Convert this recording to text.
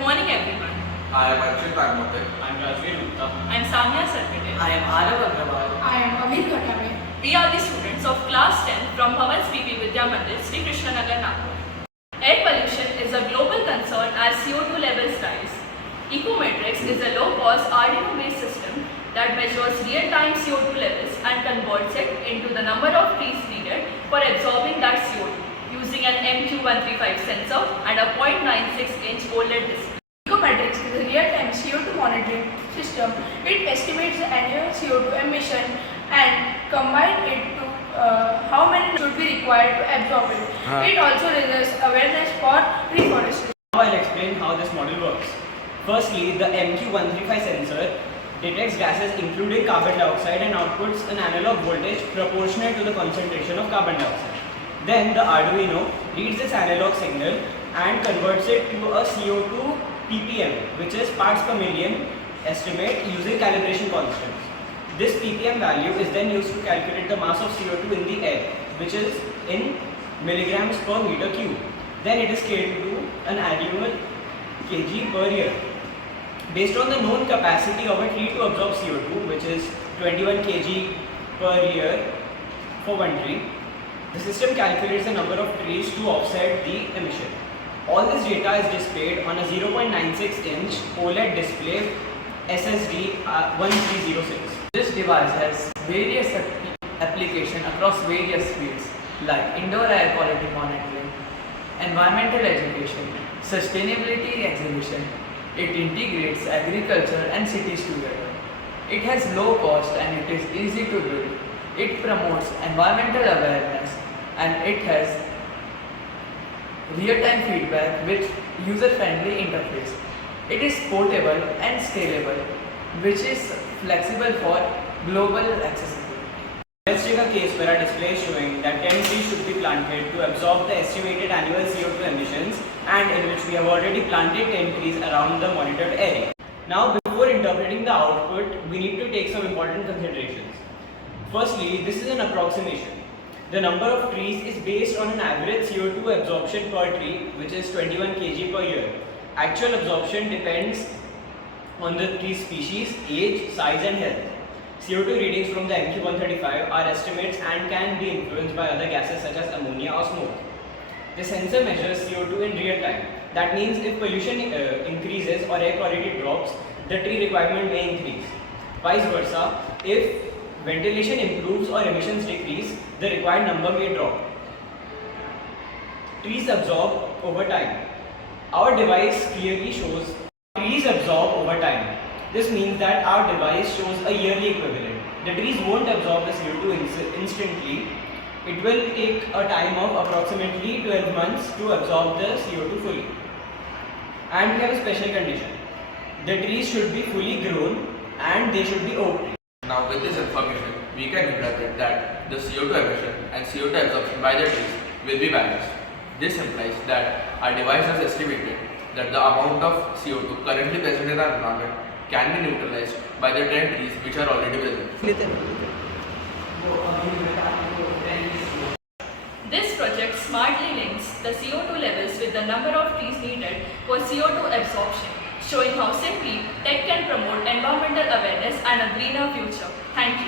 morning everyone. I am Archit Agmote. I am Rajveer Gupta. I am Samya Sarkade. I am Arav Agrawal. I am Amir Khatame. We are the students of class 10 from BHAVANS BVMSKN, SRIKRISHNA Nagar. Air pollution is a global concern as CO2 levels rise. Ecometrics is a low-cost Arduino-based system that measures real-time CO2 levels and converts it into the number of trees needed for absorbing that CO2 using an MQ135 sensor and a 0.96-inch OLED display. Ecometrics is a real-time CO2 monitoring system. It estimates the annual CO2 emission and combines it to how many should be required to absorb it. It also raises awareness for reforestation. Now I'll explain how this model works. Firstly, the MQ135 sensor detects gases including carbon dioxide and outputs an analog voltage proportional to the concentration of carbon dioxide. Then the Arduino reads this analog signal and converts it to a CO2 ppm, which is parts per million estimate using calibration constants. This ppm value is then used to calculate the mass of CO2 in the air, which is in milligrams per meter cube. Then it is scaled to an annual kg per year. Based on the known capacity of a tree to absorb CO2, which is 21 kg per year for one tree, the system calculates the number of trees to offset the emission. All this data is displayed on a 0.96-inch OLED display SSD 1306. This device has various applications across various fields like indoor air quality monitoring, environmental education, sustainability exhibition. It integrates agriculture and cities together. It has low cost and it is easy to build. It promotes environmental awareness and it has real-time feedback with user-friendly interface. It is portable and scalable, which is flexible for global accessibility. Let's take a case where our display is showing that 10 trees should be planted to absorb the estimated annual CO2 emissions and in which we have already planted 10 trees around the monitored area. Now, before interpreting the output, we need to take some important considerations. Firstly, this is an approximation. The number of trees is based on an average CO2 absorption per tree, which is 21 kg per year. Actual absorption depends on the tree species, age, size and health. CO2 readings from the MQ135 are estimates and can be influenced by other gases such as ammonia or smoke. The sensor measures CO2 in real time. That means if pollution increases or air quality drops, the tree requirement may increase. Vice versa, if ventilation improves or emissions decrease, the required number may drop. Trees absorb over time. Our device clearly shows trees absorb over time. This means that our device shows a yearly equivalent. The trees won't absorb the CO2 instantly. It will take a time of approximately 12 months to absorb the CO2 fully. And we have a special condition. The trees should be fully grown and they should be oak trees. Now with this information, we can interpret that the CO2 emission and CO2 absorption by the trees will be balanced. This implies that our device has estimated that the amount of CO2 currently present in our environment can be neutralized by the 10 trees which are already present. This project smartly links the CO2 levels with the number of trees needed for CO2 absorption, showing how simply tech can promote environmental awareness and a greener future. Thank you.